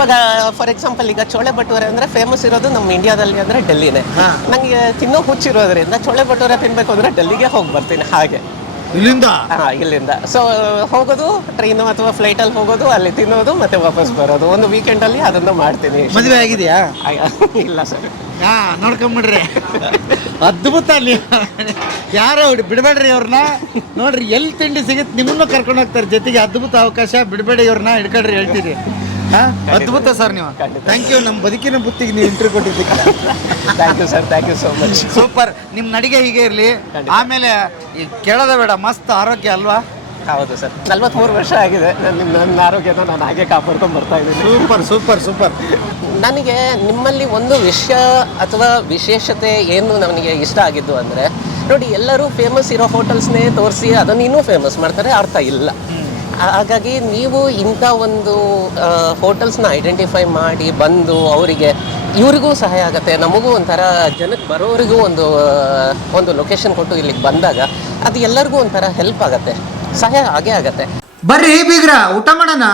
ಇವಾಗ for example ಈಗ ಚೋಳೆ ಭಟೂರೆ ಅಂದ್ರೆ ಫೇಮಸ್ ಇರೋದು ನಮ್ಮ ಇಂಡಿಯಾದಲ್ಲಿ ಅಂದ್ರೆ ಡೆಲ್ಲಿನೇ. ನಂಗೆ ತಿನ್ನೋ ಹುಚ್ಚಿರೋದ್ರಿಂದ ಚೋಳೆ ಭಟೂರೆ ತಿನ್ಬೇಕು ಅಂದ್ರೆ ಡೆಲ್ಲಿಗೆ ಹೋಗಿ ಬರ್ತೀನಿ ಹಾಗೆ ಇಲ್ಲಿಂದ. ಸೊ ಹೋಗೋದು ಟ್ರೈನು ಅಥವಾ ಫ್ಲೈಟಲ್ಲಿ ಹೋಗೋದು, ಅಲ್ಲಿ ತಿನ್ನೋದು ಮತ್ತೆ ವಾಪಸ್ ಬರೋದು. ಒಂದು ವೀಕೆಂಡಲ್ಲಿ ಅದನ್ನು ಮಾಡ್ತೀನಿ. ಮದುವೆ ಆಗಿದೆಯಾ? ಇಲ್ಲ ಸರ್. ನೋಡ್ಕೊಂಬಿಡ್ರಿ, ಅದ್ಭುತ. ಯಾರೋ ಬಿಡಬೇಡ್ರಿ ಅವ್ರನ್ನ. ನೋಡ್ರಿ ಎಲ್ಲಿ ತಿಂಡಿ ಸಿಗುತ್ತೆ ನಿಮ್ಮನ್ನು ಕರ್ಕೊಂಡು ಹೋಗ್ತಾರೆ ಜೊತೆಗೆ. ಅದ್ಭುತ ಅವಕಾಶ, ಬಿಡಬೇಡಿ ಅವ್ರನ್ನ, ಹಿಡ್ಕೊಳ್ರಿ ಹೇಳ್ತೀರಿ. ಅದ್ಭುತ ಸರ್. ನೀವು ಥ್ಯಾಂಕ್ ಯು. ನಮ್ಮ ಬದುಕಿನ ಬುತ್ತಿಗೆ ನೀವು ಇಂಟರ್ವ್ಯೂ ಕೊಟ್ಟಿದ್ದಕ್ಕೆ thank you sir. Thank you so much. Super. ನಿಮ್ಮ ನಡಿಗೆ ಹೀಗೆ ಇರಲಿ. ಆಮೇಲೆ ಈ ಕೇಳೋದ ಬೇಡ, ಮಸ್ತ್ ಆರೋಗ್ಯ ಅಲ್ವಾ? ಹೌದು ಸರ್. 43 ವರ್ಷ ಆಗಿದೆ. ನನ್ನ ಆರೋಗ್ಯನ ನಾನು ಹಾಗೆ ಕಾಪಾಡ್ಕೊಂಡು ಬರ್ತಾ ಇದ್ದೀನಿ. Super super super. ನನಗೆ ನಿಮ್ಮಲ್ಲಿ ಒಂದು ವಿಷಯ ಅಥವಾ ವಿಶೇಷತೆ ಏನು ನನಗೆ ಇಷ್ಟ ಆಗಿದ್ದು ಅಂದರೆ, ನೋಡಿ ಎಲ್ಲರೂ ಫೇಮಸ್ ಇರೋ ಹೋಟೆಲ್ಸ್ನೇ ತೋರಿಸಿ ಅದನ್ನು ಇನ್ನೂ ಫೇಮಸ್ ಮಾಡ್ತಾರೆ, ಅರ್ಥ ಇಲ್ಲ. ಹಾಗಾಗಿ ನೀವು ಇಂಥ ಒಂದು ಹೋಟೆಲ್ಸ್ನ ಐಡೆಂಟಿಫೈ ಮಾಡಿ ಬಂದು ಅವರಿಗೆ ಇವ್ರಿಗೂ ಸಹಾಯ ಆಗುತ್ತೆ, ನಮಗೂ ಒಂಥರ ಜನಕ್ಕೆ ಬರೋರಿಗೂ ಒಂದು ಲೊಕೇಶನ್ ಕೊಟ್ಟು ಇಲ್ಲಿಗೆ ಬಂದಾಗ ಅದು ಎಲ್ಲರಿಗೂ ಒಂಥರ ಹೆಲ್ಪ್ ಆಗುತ್ತೆ, ಸಹಾಯ ಆಗೇ ಆಗತ್ತೆ. ಬರ್ರಿ ಬೀಗ್ರ, ಊಟ ಮಾಡೋಣ.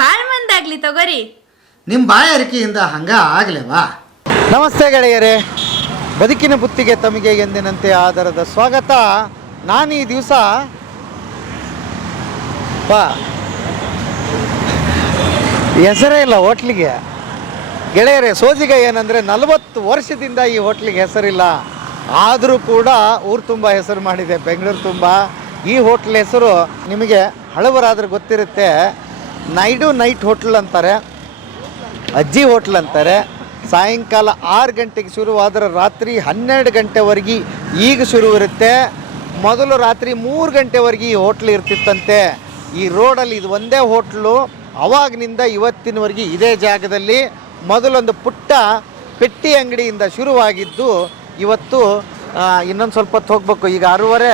ಬಾಳ್ ಮಂದಾಗ್ಲಿ ತಗೋರಿ. ನಿಮ್ಮ ಬಾಯಾರಿಕೆಯಿಂದ ಹಂಗ ಆಗ್ಲೇವಾ? ನಮಸ್ತೆ ಗೆಳೆಯರೇ, ಬದುಕಿನ ಬುತ್ತಿಗೆ ತಮಗೆ ಎಂದಿನಂತೆ ಆಧಾರದ ಸ್ವಾಗತ. ನಾನು ಈ ದಿವಸ ಹೆಸರೇ ಇಲ್ಲ ಹೋಟ್ಲಿಗೆ ಗೆಳೆಯರೇ. ಸೋಜಿಗ ಏನಂದರೆ 40 ವರ್ಷದಿಂದ ಈ ಹೋಟ್ಲಿಗೆ ಹೆಸರಿಲ್ಲ, ಆದರೂ ಕೂಡ ಊರು ತುಂಬ ಹೆಸರು ಮಾಡಿದೆ, ಬೆಂಗಳೂರು ತುಂಬ. ಈ ಹೋಟ್ಲ್ ಹೆಸರು ನಿಮಗೆ ಹಳಬರಾದ್ರೆ ಗೊತ್ತಿರುತ್ತೆ. ನೈಡು ನೈಟ್ ಹೋಟ್ಲ್ ಅಂತಾರೆ, ಅಜ್ಜಿ ಹೋಟ್ಲ್ ಅಂತಾರೆ. ಸಾಯಂಕಾಲ 6 ಗಂಟೆಗೆ ಶುರುವಾದರೆ ರಾತ್ರಿ 12 ಗಂಟೆವರೆಗೆ ಈಗ ಶುರು ಇರುತ್ತೆ. ಮೊದಲು ರಾತ್ರಿ 3 ಗಂಟೆವರೆಗೆ ಈ ಹೋಟ್ಲ್ ಇರ್ತಿತ್ತಂತೆ. ಈ ರೋಡಲ್ಲಿ ಇದು ಒಂದೇ ಹೋಟ್ಲು. ಅವಾಗಿನಿಂದ ಇವತ್ತಿನವರೆಗೆ ಇದೇ ಜಾಗದಲ್ಲಿ ಮೊದಲೊಂದು ಪುಟ್ಟ ಪೆಟ್ಟಿ ಅಂಗಡಿಯಿಂದ ಶುರುವಾಗಿದ್ದು ಇವತ್ತು ಇನ್ನೊಂದು ಸ್ವಲ್ಪ ಹೊತ್ತು ಹೋಗ್ಬೇಕು. ಈಗ 6:30,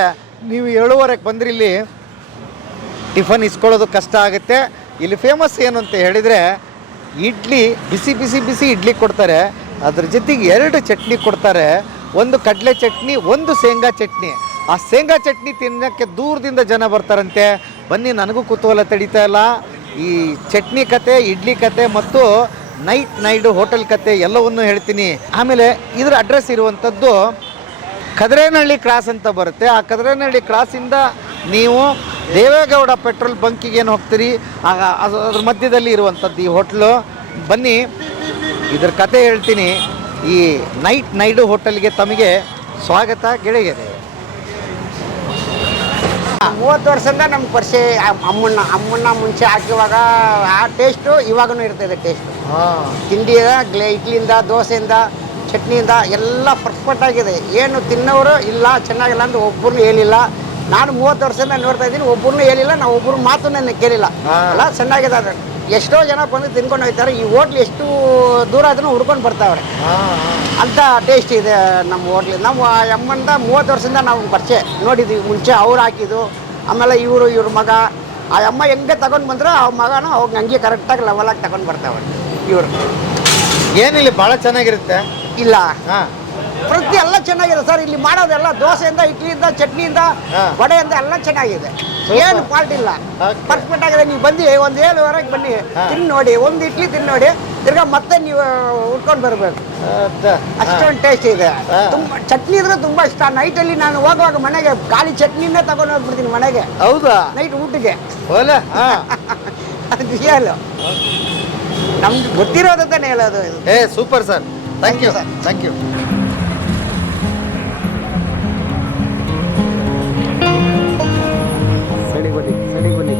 ನೀವು 7:30ಕ್ಕೆ ಬಂದರೆ ಇಲ್ಲಿ ಟಿಫನ್ ಇಸ್ಕೊಳ್ಳೋದು ಕಷ್ಟ ಆಗುತ್ತೆ. ಇಲ್ಲಿ ಫೇಮಸ್ ಏನು ಅಂತ ಹೇಳಿದರೆ ಇಡ್ಲಿ, ಬಿಸಿ ಬಿಸಿ ಬಿಸಿ ಇಡ್ಲಿ ಕೊಡ್ತಾರೆ. ಅದ್ರ ಜೊತೆಗೆ 2 ಚಟ್ನಿ ಕೊಡ್ತಾರೆ. ಒಂದು ಕಡಲೆ ಚಟ್ನಿ, ಒಂದು ಶೇಂಗಾ ಚಟ್ನಿ. ಆ ಶೇಂಗಾ ಚಟ್ನಿ ತಿನ್ನೋಕ್ಕೆ ದೂರದಿಂದ ಜನ ಬರ್ತಾರಂತೆ. ಬನ್ನಿ, ನನಗೂ ಕುತೂಹಲ ತಡೀತಾ ಇಲ್ಲ. ಈ ಚಟ್ನಿ ಕತೆ, ಇಡ್ಲಿ ಕತೆ ಮತ್ತು ನೈಡು ಹೋಟೆಲ್ ಕತೆ ಎಲ್ಲವನ್ನೂ ಹೇಳ್ತೀನಿ. ಆಮೇಲೆ ಇದರ ಅಡ್ರೆಸ್ ಇರುವಂಥದ್ದು ಕದ್ರೇನಹಳ್ಳಿ ಕ್ರಾಸ್ ಅಂತ ಬರುತ್ತೆ. ಆ ಕದ್ರೇನಹಳ್ಳಿ ಕ್ರಾಸಿಂದ ನೀವು ದೇವೇಗೌಡ ಪೆಟ್ರೋಲ್ ಬಂಕಿಗೇನು ಹೋಗ್ತೀರಿ, ಅದ್ರ ಮಧ್ಯದಲ್ಲಿ ಇರುವಂಥದ್ದು ಈ ಹೋಟ್ಲು. ಬನ್ನಿ, ಇದ್ರ ಕತೆ ಹೇಳ್ತೀನಿ. ಈ ನೈಡು ಹೋಟೆಲ್ಗೆ ತಮಗೆ ಸ್ವಾಗತ ಗೆಳೆಯರೇ. 30 ವರ್ಷದಿಂದ ನಮ್ಗೆ ಪರಿಚಯ. ಅಮ್ಮನ್ನ ಮುಂಚೆ ಹಾಕಿವಾಗ ಆ ಟೇಸ್ಟು ಇವಾಗೂ ಇರ್ತದೆ. ಟೇಸ್ಟು ತಿಂಡಿಯಿಂದ, ಇಡ್ಲಿಯಿಂದ, ದೋಸೆಯಿಂದ, ಚಟ್ನಿಯಿಂದ ಎಲ್ಲ ಪರ್ಫೆಕ್ಟ್ ಆಗಿದೆ. ಏನು ತಿನ್ನೋರು ಇಲ್ಲ ಚೆನ್ನಾಗಿಲ್ಲ ಅಂತ ಒಬ್ಬರನ್ನೂ ಹೇಳಿಲ್ಲ. ನಾನು 30 ವರ್ಷದಿಂದ ನೋಡ್ತಾ ಇದ್ದೀನಿ, ಒಬ್ಬರನ್ನೂ ಹೇಳಿಲ್ಲ. ನಾವು ಒಬ್ಬರು ಮಾತು ನನ್ನ ಕೇಳಿಲ್ಲ. ಎಲ್ಲ ಚೆನ್ನಾಗಿದೆ. ಅದು ಎಷ್ಟೋ ಜನ ಬಂದು ತಿನ್ಕೊಂಡು ಹೋಗ್ತಾರೆ. ಈ ಹೋಟ್ಲ್ ಎಷ್ಟು ದೂರ ಆದ್ರೂ ಹುಡ್ಕೊಂಡು ಬರ್ತಾವ್ರೆ, ಅಂಥ ಟೇಸ್ಟ್ ಇದೆ ನಮ್ಮ ಹೋಟ್ಲಿ. ನಾವು ಅಮ್ಮಂದ 30 ವರ್ಷದಿಂದ ನಾವು ಪರಿಚಯ ನೋಡಿದ್ವಿ. ಮುಂಚೆ ಅವ್ರು ಹಾಕಿದ್ದು, ಆಮೇಲೆ ಇವ್ರ ಮಗ. ಆ ಅಮ್ಮ ಹೆಂಗೆ ತಗೊಂಡು ಬಂದ್ರೆ ಆ ಮಗನೂ ಅವಾಗ ಹಂಗೆ ಕರೆಕ್ಟಾಗಿ ಲೆವೆಲಾಗಿ ತಗೊಂಡು ಬರ್ತಾವ್ರೆ ಇವರು. ಏನಿಲ್ಲ, ಭಾಳ ಚೆನ್ನಾಗಿರುತ್ತೆ. ಇಲ್ಲ, ಪ್ರತಿ ಎಲ್ಲ ಚೆನ್ನಾಗಿದೆ ಸರ್. ಇಲ್ಲಿ ಮಾಡೋದೆಲ್ಲ ದೋಸೆಯಿಂದ, ಇಡ್ಲಿಯಿಂದ, ಚಟ್ನಿಯಿಂದ, ವಡೆಯಿಂದ ಎಲ್ಲ ಚೆನ್ನಾಗಿದೆ. ಏನು ಫಾಲ್ಟ್ ಇಲ್ಲ, ಪರ್ಫೆಕ್ಟ್ ಆಗಿದೆ. ನೀವು ಬಂದು ಒಂದು 7:30ಕ್ಕೆ ಬನ್ನಿ, ತಿನ್ನು ನೋಡಿ, ಒಂದು ಇಡ್ಲಿ ತಿನ್ನು ನೋಡಿ, ತಿರ್ಗಾ ಮತ್ತೆ ನೀವು ಉಟ್ಕೊಂಡು ಬರಬೇಕು. ಅಷ್ಟೊಂದು ಟೇಸ್ಟ್ ಇದೆ. ತುಂಬ ಚಟ್ನಿ ಇದ್ರೆ ತುಂಬ ಇಷ್ಟ. ನೈಟಲ್ಲಿ ನಾನು ಹೋಗುವಾಗ ಮನೆಗೆ ಖಾಲಿ ಚಟ್ನಿನೇ ತಗೊಂಡು ಹೋಗ್ಬಿಡ್ತೀನಿ ಮನೆಗೆ. ಹೌದಾ? ನೈಟ್ ಊಟಕ್ಕೆ ಅದು ಹೇಳು, ನಮ್ಗೆ ಗೊತ್ತಿರೋದಂತಾನೆ ಹೇಳೋದು. Super sir, thank you sir, thank you. ಸರಿ ಬನ್ನಿ, ಸರಿ ಬನ್ನಿ.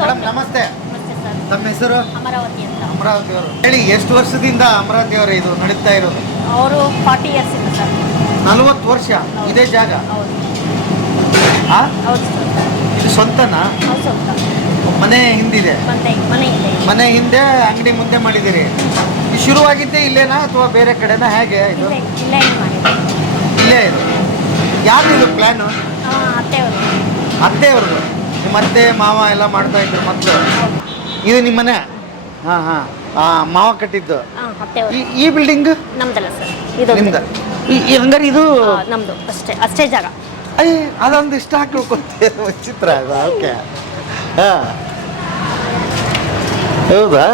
ಮೇಡಮ್ ನಮಸ್ತೆ. ತಮ್ಮ ಹೆಸರು? ಅಮರಾವತಿ ಅಂತ. ಅಮರಾವತಿ ಅವರು. ಹೇಳಿ, ಎಷ್ಟು ವರ್ಷದಿಂದ ಅಮರಾವತಿ ಅವರು ಇದು ನಡೀತಾ ಇರೋದು? ಅವರು 40 ಇಯರ್ಸ್ ಇಂದ ಸರ್. 40 ವರ್ಷ ಇದೇ ಜಾಗ? ಹೌದು. ಹೌದು ಸರ್. ಇದು ಸ್ವಂತನಾ? ಹೌದು ಸ್ವಂತ. ಮನೆ ಹಿಂದಿದೆ? ಮನೆ ಹಿಂದೆ ಅಂಗಡಿ ಮುಂದೆ ಮಾಡಿದ್ದೀರಿ. ಶುರುವಾಗಿದ್ದೇ ಇಲ್ಲೇನಾ ಅಥವಾ ಬೇರೆ ಕಡೆನಾ, ಹೇಗೆ ಇದು? ಇಲ್ಲೇ ಇದೆ. ಯಾರು ಇದು ಪ್ಲ್ಯಾನು? ಅತ್ತೆಯವ್ರದ್ದು. ನಿಮ್ಮ ಅತ್ತೆ ಮಾವ ಎಲ್ಲ ಮಾಡ್ತಾ ಇದ್ರು ಮಕ್ಕಳು. ಇದು ನಿಮ್ಮ ಮನೆ? ಹಾಂ ಹಾಂ. ಮಾವ ಕಟ್ಟಿದ್ದು. ಹೊಟ್ಟೆ ಈ ಬಿಲ್ಡಿಂಗ್ ನಮ್ದಲ್ಲ ಸರ್, ಇದು ನಿಮ್ದ? ಹಂಗಾರೆ ಇದು ನಮ್ದು ಅಷ್ಟೇ ಜಾಗ. ಅಯ್ಯ ಅದೊಂದು ಇಷ್ಟ ಹಾಕಿ ಚಿತ್ರ ಅದು. ಓಕೆ ಹಾಂ ಹೌದಾ?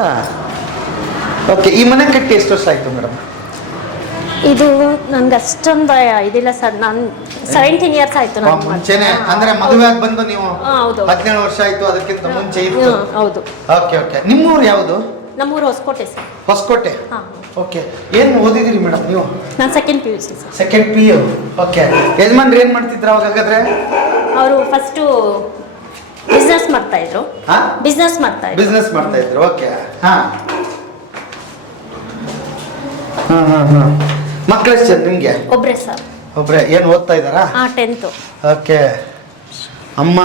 ಓಕೆ, ಈ ಮನೆ ಕಟ್ಟಿ ಎಷ್ಟು ವರ್ಷ ಆಯಿತು ಮೇಡಮ್? ಇದು ನನ್ಗೆ ಅಷ್ಟೊಂದು ಇದಿಲ್ಲ ಸರ್, ನಾನು 17 years ಆಯ್ತು. ಮುಂಚೆನೆ ಅಂದ್ರೆ ಮದುವೆ ಆಗಿ ಬಂದು ನೀವು ಹೌದು. 17 ವರ್ಷ ಆಯ್ತು, ಅದಕ್ಕಿಂತ ಮುಂಚೆ ಇತ್ತು. ಹೌದು. Okay okay. ನಿಮ್ಮೂರು ಯಾವುದು? ನಮ್ಮೂರು ಹೊಸಕೋಟೆ ಸರ್. ಹೊಸಕೋಟೆ. ಹಾಂ. ಓಕೆ. ಏನು ಓದಿದಿರಿ ಮೇಡಮ್ ನೀವು? ನಾನು second PUC sir. Second PU. Okay. ಯಜಮಾನ್ರು ಏನು ಮಾಡ್ತಿದ್ರು ಅವಾಗ ಹಾಗಾದ್ರೆ? ಅವರು ಫಸ್ಟು ಬಿಸ್ನೆಸ್ ಮಾಡ್ತಾ ಇದ್ರು. ಬಿಸ್ನೆಸ್ ಮಾಡ್ತಾ ಇದ್ರು. ಓಕೆ. ಹಾಂ ಹಾಂ ಹಾಂ ಹಾಂ. ಮಕ್ಕಳು ಎಷ್ಟು ನಿಮಗೆ? ಒಬ್ರೇ ಸರ್. ಒಬ್ರೆ. ಏನು ಓದ್ತಾ ಇದ್ದಾರಾ? 10th. ಓಕೆ. ಅಮ್ಮ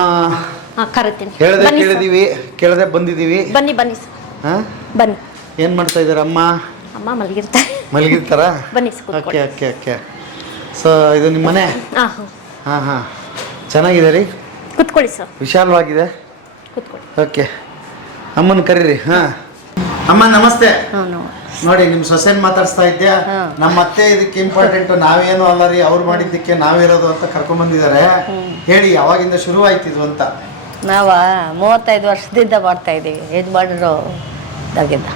ಕರಿತೀನಿ. ಕೇಳದೆ ಕೇಳಿದೀವಿ, ಕೇಳದೆ ಬಂದಿದ್ದೀವಿ. ಬನ್ನಿ ಸರ್. ಹಾಂ ಬನ್ನಿ. ಏನು ಮಾಡ್ತಾ ಇದ್ದಾರೆ ಅಮ್ಮ? ಅಮ್ಮ ಮಲಗಿರ್ತಾರಾ? ಬನ್ನಿ. Okay okay okay. ಸೊ ಇದು ನಿಮ್ಮ ಮನೆ? ಹಾಂ ಹಾಂ. ಚೆನ್ನಾಗಿದೆ ರೀ. ಕುತ್ಕೊಳ್ಳಿ ಸರ್. ವಿಶಾಲವಾಗಿದೆ. ಕುತ್ಕೊಳ್ಳಿ. ಓಕೆ. ಅಮ್ಮನ ಕರೀರಿ. ಹಾಂ ಅಮ್ಮ ನಮಸ್ತೆ. ನೋಡಿ ನಿಮ್ಮ ಸೊಸೆನ್ ಮಾತಾಡ್ಸ್ತಾ ಇದ್ದೆ. ನಮ್ಮ ಅತ್ತೆ ಇದಕ್ಕೆ ಇಂಪಾರ್ಟೆಂಟ್, ನಾವೇನು ಅಲ್ಲ ರೀ, ಅವ್ರು ಮಾಡಿದ್ದಕ್ಕೆ ನಾವಿರೋದು ಅಂತ ಕರ್ಕೊಂಡ್ಬಂದಿದ್ದಾರೆ. ಹೇಳಿ ಯಾವಾಗಿಂದ ಶುರು ಆಯ್ತಿದ್ವು ಅಂತ? ನಾವ 35 ವರ್ಷದಿಂದ ಮಾಡ್ತಾ ಇದ್ದೀವಿ. ಯಜಮಾನರು ಇದಾಗಿದ್ದ.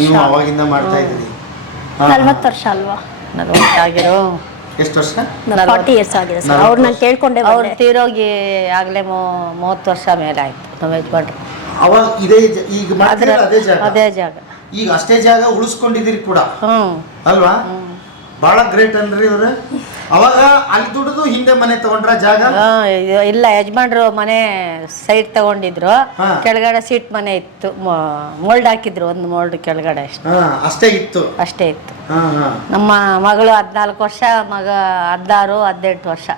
ನೀವು ಅವಾಗಿಂದ ಮಾಡ್ತಾ ಇದ್ದೀರಿ? 40 ವರ್ಷ ಅಲ್ವಾ? 40 ಆಗಿರೋ. ಎಷ್ಟು ವರ್ಷ? 40 years ಆಗಿದೆ ಸರ್. ಅವ್ರು ನಾನು ಕೇಳ್ಕೊಂಡೆ. ಅವ್ರು ತೀರೋಗಿ ಆಗ್ಲೇ 30 ವರ್ಷ ಮೇಲೆ ಆಯ್ತು ನಮ್ಮ ಯಜಮಾನ್ರು. ಅವಾಗ ಇದೇ ಈಗ ಮಾಡ್ತಿರೋ ಅದೇ ಜಾಗ. ಈಗ ಅಷ್ಟೇ ಜಾಗ ಉಳಿಸ್ಕೊಂಡಿದ್ದೀರಿ ಕೂಡ ಅಲ್ವಾ? ಬಹಳ ಗ್ರೇಟ್ ಅನ್ರಿ ಇವ್ರೆ. ಅವಾಗ ಅಲ್ಲಿ ದುಡಿದು ಹಿಂದೆ ಮನೆ ತಗೊಂಡ್ರ ಜಾಗ? ಇಲ್ಲ, ಯಜಮಾನ್ರು ಮನೆ ಸೈಟ್ ತಗೊಂಡಿದ್ರು. ಕೆಳಗಡೆ ಸೀಟ್ ಮನೆ ಇತ್ತು, ಮೋಲ್ಡ್ ಹಾಕಿದ್ರು. ಒಂದು ಮೋಲ್ಡ್ ಕೆಳಗಡೆ ಅಷ್ಟೇ ಇತ್ತು. ನಮ್ಮ ಮಗಳು 14 ವರ್ಷ, ಮಗ 16, 18 ವರ್ಷ.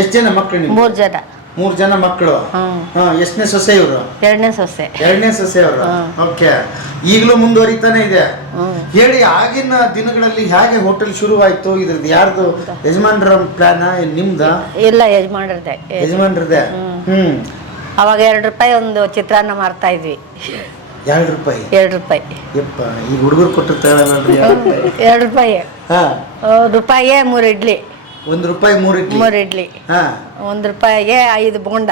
ಎಷ್ಟು ಜನ ಮಕ್ಕಳು? 3 ಜನ. 3 ಜನ ಮಕ್ಕಳು. ಎಷ್ಟನೇ ಸೊಸೆ ಇವರು? ಎರಡನೇ ಸೊಸೆ ಅವರು. ಓಕೆ. ಈಗಲೂ ಮುಂದುವರಿತಾನೆ ಇದೆ. ಹೇಳಿ, ಆಗಿನ ದಿನಗಳಲ್ಲಿ ಹೇಗೆ ಹೋಟೆಲ್ ಶುರುವಾಯ್ತು? ಇದ್ರದ್ದು ಯಾರ್ದು? ಯಜಮಾನ್ರ ಪ್ಲಾನ್ ನಿಮ್ದ? ಇಲ್ಲ, ಯಜಮಾನ್ರದ್ದೇ. ಅವಾಗ 2 ರೂಪಾಯಿ ಒಂದು ಚಿತ್ರಾನ್ನ ಮಾಡ್ತಾ ಇದ್ವಿ. 2 ರೂಪಾಯಿ? 2 ರೂಪಾಯಿ. ಯಪ್ಪ, ಈಗ ಹುಡುಗರು ಕೊಟ್ಟಿರ್ತಾರೆ ನೋಡ್ರಿ. 2 ರೂಪಾಯಿ. ರೂಪಾಯಿಗೆ 3 ಇಡ್ಲಿ. 1 ರೂಪಾಯಿ 3 ಇಡ್ಲಿ. 1 ರೂಪಾಯಿಗೆ 5 ಬೋಂಡ,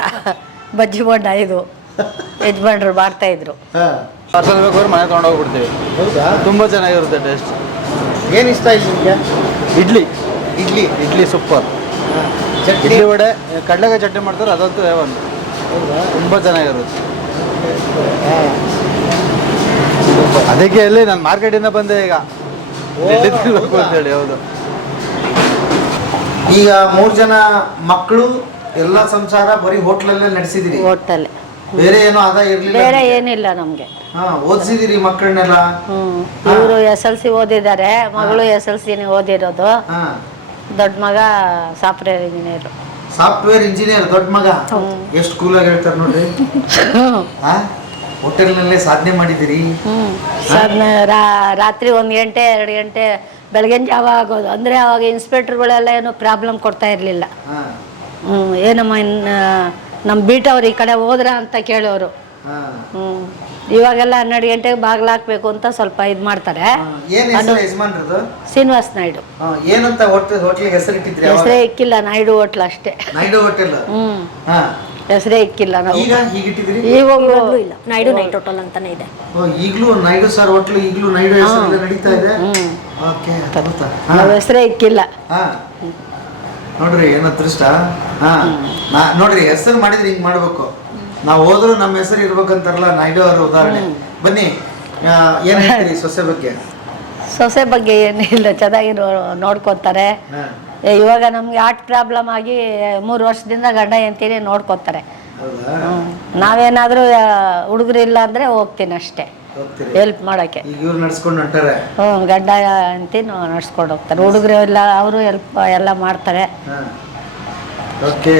ಬಜ್ಜಿ ಬೋಂಡ 5 ಯಜಮಾನ್ರು ಮಾಡ್ತಾ ಇದ್ರು. ಪಾರ್ಸಲ್ ಬೇಕಾದ್ರೆ ಮನೆ ತೊಗೊಂಡೋಗ್ಬಿಡ್ತೀವಿ. ಹೌದಾ? ತುಂಬ ಚೆನ್ನಾಗಿರುತ್ತೆ ಟೇಸ್ಟ್. ಏನು ಇಷ್ಟ ಇಲ್ಲ ನಿಮಗೆ? ಇಡ್ಲಿ ಸೂಪರ್. ಇಡ್ಲಿ ವಡೆ, ಕಡಲೆಕಾಯಿ ಚಟ್ನಿ ಮಾಡ್ತಾರೆ, ಅದಂತೂ ಹೇವನ್. ತುಂಬ ಚೆನ್ನಾಗಿರುತ್ತೆ. ಅದಕ್ಕೆ ಅಲ್ಲಿ ನಾನು ಮಾರ್ಕೆಟಿಂದ ಬಂದೆ ಈಗ ಇಡ್ಲಿ ತಿನ್ಬೇಕು ಅಂತೇಳಿ. ಹೌದು. ಈಗ 3 ಜನ ಮಕ್ಕಳು, ಎಲ್ಲ ಸಂಸಾರ ಬರೀ ಹೋಟ್ಲಲ್ಲೇ ನಡೆಸಿದಿರಿ? ಹೋಟೆಲ್. ಬೇರೆ ಏನೋ ಆದಾಯ ಇರ್ಲಿಲ್ಲ? ಬೇರೆ ಏನಿಲ್ಲ ನಮ್ಗೆ. ಓದಿಸಿದಿರಿ ಮಕ್ಕಳನ್ನೆಲ್ಲ? ಇವರು SLC ಓದಿದ್ದಾರೆ, ಮಗಳು SLC ಓದಿರೋದು. ದೊಡ್ಡ ಮಗ ಸಾಫ್ಟ್ವೇರ್ ಇಂಜಿನಿಯರ್. ದೊಡ್ಡ ಮಗ ಎಷ್ಟು ಕೂಲಾಗಿ ಹೇಳ್ತಾರೆ ನೋಡ್ರಿ. ಹೋಟೆಲ್ನಲ್ಲೇ ಸಾಧನೆ ಮಾಡಿದಿರಿ. ರಾತ್ರಿ 1 ಗಂಟೆ 2 ಗಂಟೆ ಬೆಳಗಿನ ಜಾವ ಆಗೋದು. ಅಂದರೆ ಅವಾಗ ಇನ್ಸ್ಪೆಕ್ಟರ್ಗಳೆಲ್ಲ ಏನೋ ಪ್ರಾಬ್ಲಮ್ ಕೊಡ್ತಾ ಇರಲಿಲ್ಲ. ಏನಮ್ಮ ನಮ್ಮ ಬೀಟವ್ರು ಈ ಕಡೆ ಹೋದ್ರ ಅಂತ ಕೇಳೋರು. ಇವಾಗೆಲ್ಲ 12 ಗಂಟೆಗೆ ಬಾಗಿಲು ಹಾಕ್ಬೇಕು ಅಂತ ಸ್ವಲ್ಪ ಇದು ಮಾಡ್ತಾರೆ. ಶ್ರೀನಿವಾಸ್ ನಾಯ್ಡು. ಏನಂತ ಹೋಟ್ಲಿಗೆ ಹೆಸರಿಟ್ಟಿದ್ರಿ? ಹೆಸರೇ ಇಕ್ಕಿಲ್ಲ, ನಾಯ್ಡು ಹೋಟ್ಲ್ ಅಷ್ಟೇ. ನಾಯ್ಡು ಹೋಟೆಲ್. ಹೆಸರೇ ಇಕ್ಕಿಲ್ಲ ನಾವು. ಈಗ ಹೀಗಿಟ್ಟಿದ್ರಿ? ಇವಾಗಲೂ ಇಲ್ಲ, ನಾಯ್ಡು ನೈಟ್ ಹೋಟೆಲ್ ಅಂತಾನೆ ಇದೆ. ಈಗಲೂ ನಾಯ್ಡು ಸರ್ ಹೋಟ್ಲು, ಈಗಲೂ ನಾಯ್ಡು ಹೆಸರಲ್ಲಿ ನಡೀತಾ ಇದೆ. ಓಕೆ. ನಾವು ಹೆಸರೇ ಇಕ್ಕಿಲ್ಲ. ನೋಡ್ರಿ ಏನು ಅದೃಷ್ಟ. ನೋಡ್ರಿ, ಹೆಸರು ಮಾಡಿದ್ರೆ ಹಿಂಗ್ ಮಾಡ್ಬೇಕು. ನಾವು ಹೋದ್ರು ನಮ್ಮ ಹೆಸರು ಇರ್ಬೇಕಂತಾರಲ್ಲ, ನಾಯ್ಡು ಅವರ ಉದಾಹರಣೆ. ಬನ್ನಿ, ಏನ್ ಹೇಳ್ತೀರಿ ಸೊಸೆ ಬಗ್ಗೆ? ಸೊಸೆ ಬಗ್ಗೆ ಏನಿಲ್ಲ, ಚೆನ್ನಾಗಿ ನೋಡ್ಕೊತಾರೆ. ಇವಾಗ ನಮ್ಗೆ ಹಾರ್ಟ್ ಪ್ರಾಬ್ಲಮ್ ಆಗಿ 3 ವರ್ಷದಿಂದ ಗಂಡ ಹೆಂಡ್ತಿನೇ ನೋಡ್ಕೊತಾರೆ. ನಾವೇನಾದ್ರೂ ಹುಡುಗರಿಲ್ಲ ಅಂದ್ರೆ ಹೋಗ್ತೀನಿ ಅಷ್ಟೇ ಹೆಲ್ಪ್ ಮಾಡಕ್ಕೆ. ಗಂಡ ಹೆಂಡ್ತಿ ನಡ್ಸ್ಕೊಂಡು ಹೋಗ್ತಾರೆ. ಹುಡುಗರು ಎಲ್ಲ ಅವರು ಹೆಲ್ಪ್ ಎಲ್ಲ ಮಾಡ್ತಾರೆ. ಓಕೆ.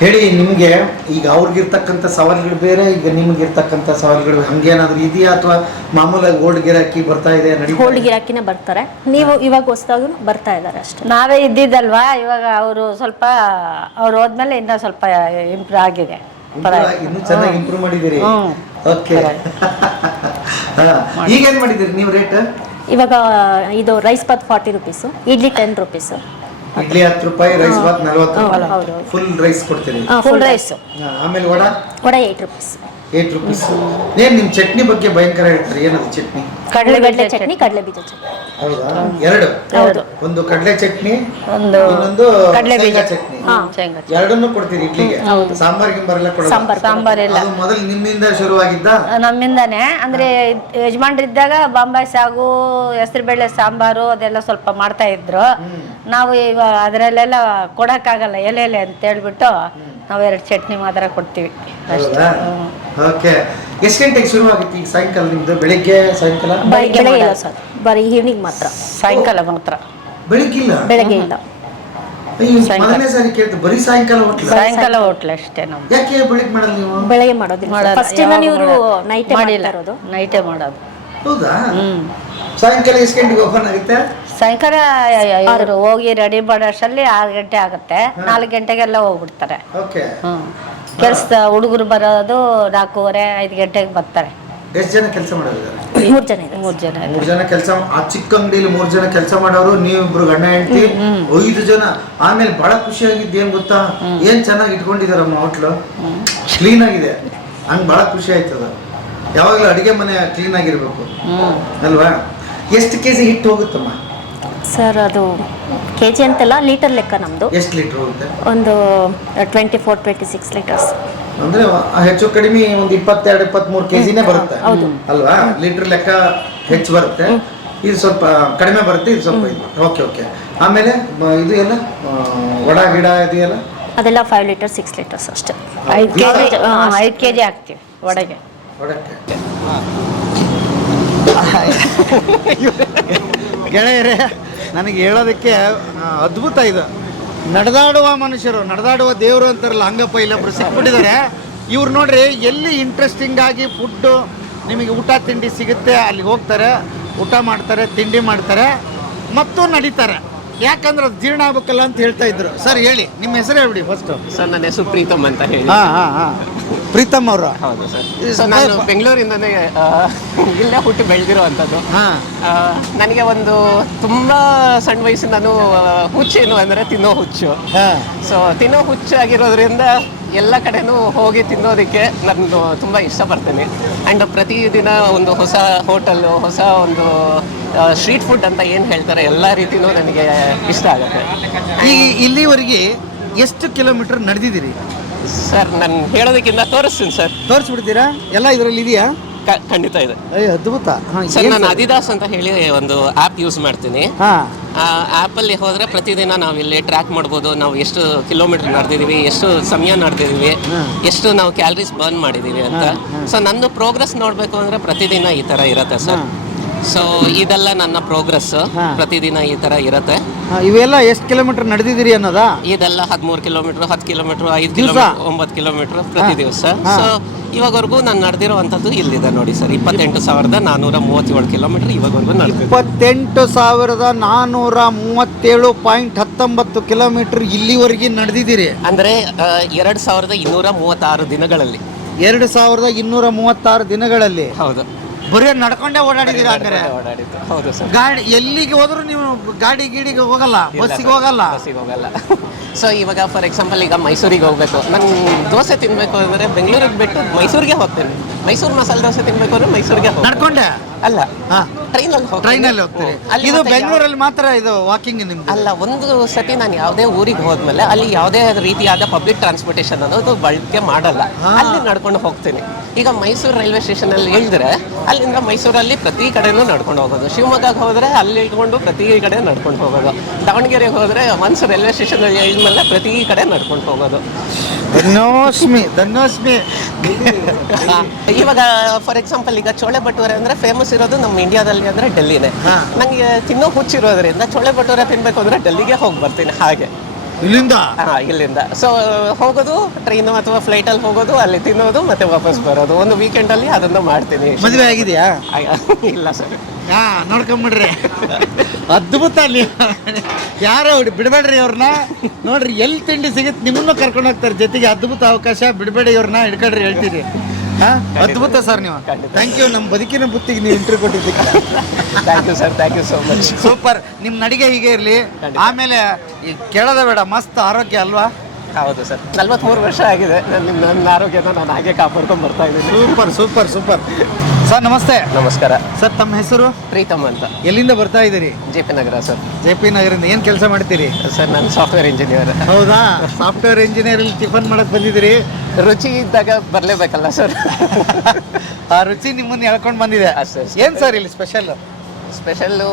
ಹೇಳಿ, ನಿಮಗೆ ಈಗ ಅವ್ರಿಗಿರ್ತಕ್ಕಂಥ ಸವಾಲುಗಳು ಬೇರೆ, ಈಗ ನಿಮಗಿರ್ತಕ್ಕಂಥ ಸವಾಲುಗಳು ಹಂಗೇನಾದ್ರು ಇದೆಯಾ, ಅಥವಾ ಮಾಮೂಲಾಗಿ ಓಲ್ಡ್ ಗಿರಾಕಿ ಬರ್ತಾ ಇದೆ? ಓಲ್ಡ್ ಗಿರಾಕಿನೇ ಬರ್ತಾರೆ. ನೀವು ಇವಾಗ ಹೊಸದಾಗೂ ಬರ್ತಾ ಇದ್ದಾರೆ ಅಷ್ಟೇ. ನಾವೇ ಇದ್ದಿದ್ದಲ್ವಾ, ಇವಾಗ ಅವರು ಸ್ವಲ್ಪ ಅವ್ರು ಹೋದ್ಮೇಲೆ ಇನ್ನೂ ಸ್ವಲ್ಪ ಇಂಪ್ರೂವ್ ಆಗಿದೆ. ಇನ್ನೂ ಚೆನ್ನಾಗಿ ಇಂಪ್ರೂವ್ ಮಾಡಿದ್ದೀರಿ. ಓಕೆ. ಈಗೇನ್ ಮಾಡಿದ್ದೀರಿ ನೀವು ರೇಟ್? ಇವಾಗ ಇದು rice bath 40 rupees, idli 10 rupees. Idli 10 ರೂಪಾಯಿ, ರೈಸ್ ಬಾತ್ 40. ಹೌದು. ಫುಲ್ ರೈಸ್ ಕೊಡ್ತೀರಿ? Full rice. ಆಮೇಲೆ ವಡ 8 ರುಪೀಸ್. 8 ರುಪೀಸ್. ಏನ್ ನಿಮ್ ಚಟ್ನಿ ಬಗ್ಗೆ ಭಯಂಕರ ಹೇಳ್ತಾರೆ, ಏನದು ಚಟ್ನಿ? ಕಡಲೆಬೇಳೆ ಚಟ್ನಿ, ಕಡಲೆ ಬೀಜ ಚಟ್ನಿ. ಹೌದಾ? ಎರಡು? ಹೌದು. ಒಂದು ಕಡಲೆ ಚಟ್ನಿ, ಒಂದು ಇನ್ನೊಂದು ಕಡಲೆ ಬೀಜ ಚಟ್ನಿ. ಶೇಂಗಾ ಎರಡನ್ನೂ ಕೊಡ್ತೀರಿ ಇಡ್ಲಿಗೆ? ಸಾಂಬಾರ್ ಗಿಂಬಾರೆಲ್ಲ ಕೊಡಲ್ಲ? ಸಾಂಬಾರೆಲ್ಲ ಅದು ಮೊದಲು ನಿಮ್ಮಿಂದ ಶುರುವಾಗಿದ್ದ? ನಮ್ಮಿಂದಾನೆ. ಅಂದ್ರೆ ಯಜಮಾನ್ರಿದ್ದಾಗ ಬಾಂಬಾಯಿ ಸಾಗು, ಹೆಸರುಬೇಳೆ ಸಾಂಬಾರು ಅದೆಲ್ಲ ಸ್ವಲ್ಪ ಮಾಡ್ತಾ ಇದ್ರು. ನಾವು ಇವಾಗ ಅದರಲ್ಲೆಲ್ಲ ಕೊಡಕ್ಕಾಗಲ್ಲ ಎಲೆ ಅಂತ ಹೇಳ್ಬಿಟ್ಟು ನಾವು 2 ಚಟ್ನಿ ಮಾತ್ರ ಕೊಡ್ತೀವಿ ಅಷ್ಟೇ. ಓಕೆ. ಎಷ್ಟು ಗಂಟೆಗೆ ಶುರು ಆಗುತ್ತೆ ಈಗ ಸಾಯಂಕಾಲ ನಿಮ್ದು? ಬೆಳಿಗ್ಗೆ ಸಾಯಂಕಾಲ? ಬೆಳಗ್ಗೆ ಇಲ್ಲ ಸರ್, ಬರೀ ಈವ್ನಿಂಗ್ ಮಾತ್ರ. ಸಾಯಂಕಾಲ ಮಾತ್ರ. ಬೆಳಿಗ್ಗಿಲ್ಲ? ಬೆಳಗ್ಗೆ ಇಲ್ಲ. ಮೊದಲನೇ ಸಾರಿ ಕೇಳ್ತು, ಬರೀ ಸಾಯಂಕಾಲ ಹೋಟ್ಲ? ಸಾಯಂಕಾಲ ಹೋಟ್ಲ್ ಅಷ್ಟೇ ನಮ್ದು. ಯಾಕೆ ಬೆಳಿಗ್ಗೆ ಮಾಡಲ್ಲ ನೀವು? ಬೆಳಗ್ಗೆ ಮಾಡೋದಿಲ್ಲ. ಫಸ್ಟ್ ಇಂದ ಇವರು ನೈಟ್ ಮಾಡಿಲ್ಲ, ಇರೋದು. ನೈಟೇ ಮಾಡೋದು. ಹೌದಾ? ಸಾಯಂಕಾಲ ಎಷ್ಟು ಗಂಟೆಗೆ ಓಪನ್ ಆಗುತ್ತೆ? ಸಾಯಂಕಾಲ ಇವರು ಹೋಗಿ ರೆಡಿ ಮಾಡೋಷ್ಟರಲ್ಲಿ 6 ಗಂಟೆ ಆಗುತ್ತೆ. 4 ಗಂಟೆಗೆಲ್ಲ ಹೋಗ್ಬಿಡ್ತಾರೆ. ಓಕೆ. ಕೆಲಸದ ಹುಡುಗರು ಬರೋದು 4:15 5 ಗಂಟೆಗೆ ಬರ್ತಾರೆ. ಎಷ್ಟು ಜನ ಕೆಲಸ ಮಾಡೋದಿದ್ದಾರೆ? 3 ಜನ ಇದೆ. 3 ಜನ. 3 ಜನ ಕೆಲಸ. ಆ ಚಿಕ್ಕ ಅಂಗಡಿಲಿ 3 ಜನ ಕೆಲಸ ಮಾಡೋರು, ನೀವಿಬ್ರು ಗಂಡ ಹೆಂಡತಿ, 5 ಜನ. ಆಮೇಲೆ ಬಹಳ ಖುಷಿಯಾಗಿದ್ದು ಏನ್ ಗೊತ್ತಾ, ಏನ್ ಚೆನ್ನಾಗಿ ಇಟ್ಕೊಂಡಿದಾರಮ್ಮ ಹೋಟ್ಲು, ಕ್ಲೀನ್ ಆಗಿದೆ. ಹಂಗೆ ಬಹಳ ಖುಷಿ ಆಯ್ತದ. ಯಾವಾಗಲೂ ಅಡಿಗೆ ಮನೆ ಕ್ಲೀನ್ ಆಗಿರ್ಬೇಕು ಅಲ್ವಾ? ಎಷ್ಟು ಕೆಜಿ ಹಿಟ್ಟು ಹೋಗುತ್ತಮ್ಮ ಸರ್? ಅದು ಕೆಜಿ ಅಂತೆಲ್ಲ, ಲೀಟರ್ ಲೆಕ್ಕ ನಮ್ದು. ಎಷ್ಟು ಲೀಟರ್ ಹೋಗುತ್ತೆ? ಒಂದು 24-26 ಲೀಟರ್ಸ್. ಅಂದ್ರೆ ಹೆಚ್ಚು ಕಡಿಮೆ ಒಂದು 22-23 ಕೆಜಿನೇ ಬರುತ್ತೆ ಅಲ್ವಾ? ಲೀಟರ್ ಲೆಕ್ಕ ಹೆಚ್ಚು ಬರುತ್ತೆ, ಇದು ಸ್ವಲ್ಪ ಕಡಿಮೆ ಬರುತ್ತೆ, ಇದು ಸ್ವಲ್ಪ ಇದು. Okay okay. ಆಮೇಲೆ ಇದು ಎಲ್ಲ ವಡ ಗಿಡ ಇದು ಎಲ್ಲ ಅದೆಲ್ಲ 5 ಲೀಟರ್ 6 ಲೀಟರ್ಸ್ ಅಷ್ಟೇ. 5 ಕೆಜಿ ಹಾಕ್ತೀವಿ ವಡೆಗೆ. ಗೆಳೆಯರೇ, ನನಗೆ ಹೇಳೋದಕ್ಕೆ ಅದ್ಭುತ ಇದು. ನಡೆದಾಡುವ ಮನುಷ್ಯರು, ನಡೆದಾಡುವ ದೇವರು ಅಂತಾರಲ್ಲ, ಹಂಗಪ್ಪ ಇಲ್ಲೊಬ್ರು ಸಿಕ್ಬಿಟ್ಟಿದ್ದಾರೆ. ಇವ್ರು ನೋಡ್ರಿ, ಎಲ್ಲಿ ಇಂಟ್ರೆಸ್ಟಿಂಗ್ ಆಗಿ ಫುಡ್ಡು ನಿಮಗೆ ಊಟ ತಿಂಡಿ ಸಿಗುತ್ತೆ ಅಲ್ಲಿಗೆ ಹೋಗ್ತಾರೆ, ಊಟ ಮಾಡ್ತಾರೆ, ತಿಂಡಿ ಮಾಡ್ತಾರೆ ಮತ್ತು ನಡೀತಾರೆ. ಯಾಕಂದ್ರೆ ಅದು ಜೀರ್ಣ ಆಗ್ಬೇಕಲ್ಲ ಅಂತ ಹೇಳ್ತಾ ಇದ್ರು. ಸರ್ ಹೇಳಿ, ನಿಮ್ಮ ಹೆಸರು ಹೇಳ್ಬಿಡಿ ಫಸ್ಟು. ಸರ್, ನನ್ನ ಹೆಸರು ಪ್ರೀತಮ್ ಅಂತ ಹೇಳಿ. ಪ್ರೀತಮ್ ಅವರು? ಹೌದು ಸರ್. ಸೊ ನಾನು ಬೆಂಗಳೂರಿಂದನೇ ಇಲ್ಲೇ ಹುಟ್ಟಿ ಬೆಳೆದಿರುವಂಥದ್ದು. ನನಗೆ ಒಂದು ತುಂಬ ಸಣ್ಣ ವಯಸ್ಸು ನಾನು ಹುಚ್ಚೇನು ಅಂದರೆ ತಿನ್ನೋ ಹುಚ್ಚು. ಸೊ ತಿನ್ನೋ ಹುಚ್ಚು ಆಗಿರೋದ್ರಿಂದ ಎಲ್ಲ ಕಡೆನೂ ಹೋಗಿ ತಿನ್ನೋದಕ್ಕೆ ನಾನು ತುಂಬ ಇಷ್ಟಪಡ್ತೇನೆ. ಆ್ಯಂಡ್ ಪ್ರತಿದಿನ ಒಂದು ಹೊಸ ಹೋಟೆಲ್ಲು, ಹೊಸ ಒಂದು ಸ್ಟ್ರೀಟ್ ಫುಡ್ ಅಂತ ಏನು ಹೇಳ್ತಾರೆ, ಎಲ್ಲ ರೀತಿಯೂ ನನಗೆ ಇಷ್ಟ ಆಗುತ್ತೆ. ಈಗ ಇಲ್ಲಿವರೆಗೆ ಎಷ್ಟು ಕಿಲೋಮೀಟರ್ ನಡೆದಿದ್ದೀರಿ? ಸರ್, ನಾನು ಹೇಳೋದಕ್ಕಿಂತ ತೋರಿಸ್ತೀನಿ ಸರ್. ತೋರಿಸ್ಬಿಡ್ತೀರಾ? ಎಲ್ಲ ಇದರಲ್ಲಿ ಇದೆಯಾ? ಖಂಡಿತ ಇದೆ. ಅದ್ಭುತ. ಸರ್, ನಾನು ಅದಿದಾಸ್ ಅಂತ ಹೇಳಿ ಒಂದು ಆ್ಯಪ್ ಯೂಸ್ ಮಾಡ್ತೀನಿ. ಆ ಆ್ಯಪಲ್ಲಿ ಹೋದರೆ ಪ್ರತಿದಿನ ನಾವು ಇಲ್ಲಿ ಟ್ರ್ಯಾಕ್ ಮಾಡ್ಬೋದು, ನಾವು ಎಷ್ಟು ಕಿಲೋಮೀಟರ್ ನಡೆದಿದ್ದೀವಿ, ಎಷ್ಟು ಸಮಯ ನಡೆದಿದ್ದೀವಿ, ಎಷ್ಟು ನಾವು ಕ್ಯಾಲರೀಸ್ ಬರ್ನ್ ಮಾಡಿದ್ದೀವಿ ಅಂತ. ಸೊ ನಂದು ಪ್ರೋಗ್ರೆಸ್ ನೋಡಬೇಕು ಅಂದರೆ ಪ್ರತಿದಿನ ಈ ಥರ ಇರುತ್ತೆ ಸರ್. ಸೊ ಇದೆಲ್ಲ ನನ್ನ ಪ್ರೋಗ್ರೆಸ್, ಪ್ರತಿದಿನ ಈ ಥರ ಇರುತ್ತೆ. ಇವೆಲ್ಲ ಎಷ್ಟು ಕಿಲೋಮೀಟರ್ ನಡೆದಿದ್ದೀರಿ ಅನ್ನೋದಾ? ಇದೆಲ್ಲ 13 ಕಿಲೋಮೀಟರ್, 10 ಕಿಲೋಮೀಟರ್, 5 ಕಿಲೋಮೀಟರ್, 9 ಕಿಲೋಮೀಟರ್ ಪ್ರತಿ ದಿವಸ. ಸೊ ಇವಾಗವರೆಗೂ ನಾನು ನಡೆದಿರೋವಂಥದ್ದು ಇಲ್ಲಿದೆ ನೋಡಿ ಸರ್, 28,437 ಕಿಲೋಮೀಟರ್ ಇವಾಗವರೆಗೂ ನಡೆದಿದೆ. 28,437.19 ಕಿಲೋಮೀಟರ್ ಇಲ್ಲಿವರೆಗೆ ನಡೆದಿದ್ದೀರಿ ಅಂದರೆ 2,236 ದಿನಗಳಲ್ಲಿ. 2,236 ದಿನಗಳಲ್ಲಿ? ಹೌದು. ಬರೀ ನಡ್ಕೊಂಡೇ ಓಡಾಡಿದ್ದೀರಾ? ಓಡಾಡಿದ್ದು. ಹೌದು ಸರ್. ಗಾಡಿ ಎಲ್ಲಿಗೆ ಹೋದ್ರು ನೀವು ಗೀಡಿಗೆ ಹೋಗಲ್ಲ, ಬಸ್ಸಿಗೆ ಹೋಗಲ್ಲ? ಬಸ್ಸಿಗೆ ಹೋಗಲ್ಲ. ಸೊ ಇವಾಗ ಫಾರ್ ಎಕ್ಸಾಂಪಲ್ ಈಗ ಮೈಸೂರಿಗೆ ಹೋಗಬೇಕು, ನಾನು ದೋಸೆ ತಿನ್ನಬೇಕು ಅಂದರೆ ಬೆಂಗಳೂರಿಗೆ ಬಿಟ್ಟು ಮೈಸೂರಿಗೆ ಹೋಗ್ತೇನೆ. ಮೈಸೂರು ಮಸಾಲೆ ದೋಸೆ ತಿನ್ನಬೇಕು ಅಂದರೆ ಮೈಸೂರಿಗೆ ನಡ್ಕೊಂಡೆ ಅಲ್ಲ, ಟ್ರೈನಲ್ಲಿ ಹೋಗ್ತೀರಿ. ಇದು ಬೆಂಗಳೂರಲ್ಲಿ ಮಾತ್ರ ಇದು ವಾಕಿಂಗ್ ನಿಮ್ದು? ಅಲ್ಲ, ಒಂದು ಸತಿ ನಾನು ಯಾವುದೇ ಊರಿಗೆ ಹೋದ್ಮೇಲೆ ಅಲ್ಲಿ ಯಾವುದೇ ರೀತಿಯಾದ ಪಬ್ಲಿಕ್ ಟ್ರಾನ್ಸ್ಪೋರ್ಟೇಷನ್ ಅನ್ನೋದು ಬಳಕೆ ಮಾಡಲ್ಲ, ಅಲ್ಲಿ ನಡ್ಕೊಂಡು ಹೋಗ್ತೀನಿ. ಈಗ ಮೈಸೂರು ರೈಲ್ವೆ ಸ್ಟೇಷನಲ್ಲಿ ಇಳಿದ್ರೆ ಅಲ್ಲಿಂದ ಮೈಸೂರಲ್ಲಿ ಪ್ರತಿ ಕಡೆನೂ ನಡ್ಕೊಂಡು ಹೋಗೋದು. ಶಿವಮೊಗ್ಗಕ್ಕೆ ಹೋದರೆ ಅಲ್ಲಿ ಇಳ್ಕೊಂಡು ಪ್ರತಿ ಕಡೆ ನಡ್ಕೊಂಡು ಹೋಗೋದು. ದಾವಣಗೆರೆಗೆ ಹೋದರೆ ಒನ್ಸ್ ರೈಲ್ವೆ ಸ್ಟೇಷನಲ್ಲಿ ಇಳಿದ್ಮೇಲೆ ಪ್ರತಿ ಕಡೆ ನಡ್ಕೊಂಡು ಹೋಗೋದು. ಧನ್ಯೋಸ್ಮಿ. ಇವಾಗ ಫಾರ್ ಎಕ್ಸಾಂಪಲ್ ಈಗ ಚೋಳೆ ಭಟೂರೆ ಅಂದರೆ ಫೇಮಸ್ ಇರೋದು ನಮ್ಮ ಇಂಡಿಯಾದಲ್ಲಿ ಅಂದರೆ ಡೆಲ್ಲಿನೇ. ನನಗೆ ತಿನ್ನೋ ಹುಚ್ಚಿರೋದ್ರಿಂದ ಚೋಳೆ ಭಟೂರೆ ತಿನ್ನಬೇಕು ಅಂದರೆ ಡೆಲ್ಲಿಗೆ ಹೋಗಿ ಬರ್ತೀನಿ. ಹಾಗೆ ಇಲ್ಲಿಂದ ಸೊ ಹೋಗೋದು ಟ್ರೈನು ಅಥವಾ ಫ್ಲೈಟಲ್ಲಿ ಹೋಗೋದು, ಅಲ್ಲಿ ತಿನ್ನೋದು ಮತ್ತೆ ವಾಪಸ್ ಬರೋದು. ಒಂದು ವೀಕೆಂಡಲ್ಲಿ ಅದನ್ನು ಮಾಡ್ತೀನಿ. ಮದುವೆ ಆಗಿದೆಯಾ? ಇಲ್ಲ ಸರ್. ನೋಡ್ಕೊಂಬಿಡ್ರಿ, ಅದ್ಭುತ. ಯಾರೋ ಬಿಡಬೇಡ್ರಿ ಅವ್ರನ್ನ. ನೋಡ್ರಿ, ಎಲ್ಲಿ ತಿಂಡಿ ಸಿಗುತ್ತೆ ನಿಮ್ಮನ್ನು ಕರ್ಕೊಂಡು ಹೋಗ್ತಾರೆ ಜೊತೆಗೆ. ಅದ್ಭುತ ಅವಕಾಶ, ಬಿಡಬೇಡಿ ಇವ್ರನ್ನ, ಹಿಡ್ಕೊಳ್ರಿ, ಹೇಳ್ತೀರಿ. ಅದ್ಭುತ ಸರ್ ನೀವು. ಖಂಡಿತ. Thank you. ನಮ್ಮ ಬದುಕಿನ ಬುತ್ತಿಗೆ ನೀವು ಇಂಟರ್ವ್ಯೂ ಕೊಟ್ಟಿದ್ದಕ್ಕೆ thank you sir, thank you so much. Super. ನಿಮ್ಮ ನಡಿಗೆ ಹೀಗೆ ಇರಲಿ. ಆಮೇಲೆ ಈ ಕೇಳೋದೇ ಬೇಡ, ಮಸ್ತ್ ಆರೋಗ್ಯ ಅಲ್ವಾ? ಹೌದು ಸರ್, 43 ವರ್ಷ ಆಗಿದೆ. ನನ್ನ ಆರೋಗ್ಯನ ನಾನು ಹಾಗೆ ಕಾಪಾಡ್ಕೊಂಡು ಬರ್ತಾ ಇದ್ದೀನಿ. Super super super. ಸರ್ ನಮಸ್ತೆ. ನಮಸ್ಕಾರ ಸರ್ ತಮ್ಮ ಹೆಸರು? ಪ್ರೀತಮ್ ಅಂತ, ಎಲ್ಲಿಂದ ಬರ್ತಾ ಇದ್ದೀರಿ? JP ನಗರ ಸರ್. JP ನಗರಿಂದ ಏನು ಕೆಲಸ ಮಾಡ್ತೀರಿ? ಸರ್ ನಾನು ಸಾಫ್ಟ್ವೇರ್ ಇಂಜಿನಿಯರ್. ಹೌದಾ? ಸಾಫ್ಟ್ವೇರ್ ಇಂಜಿನಿಯರಲ್ಲಿ ಟಿಫನ್ ಮಾಡಕ್ ಬಂದಿದ್ದೀರಿ. ರುಚಿ ಇದ್ದಾಗ ಬರಲೇಬೇಕಲ್ಲ ಸರ್. ಆ ರುಚಿ ನಿಮ್ಮನ್ನ ಎಳ್ಕೊಂಡು ಬಂದಿದೆ. ಅಷ್ಟೇ. ಏನು ಸರ್ ಇಲ್ಲಿ ಸ್ಪೆಷಲ್? ಸ್ಪೆಷಲ್ಲು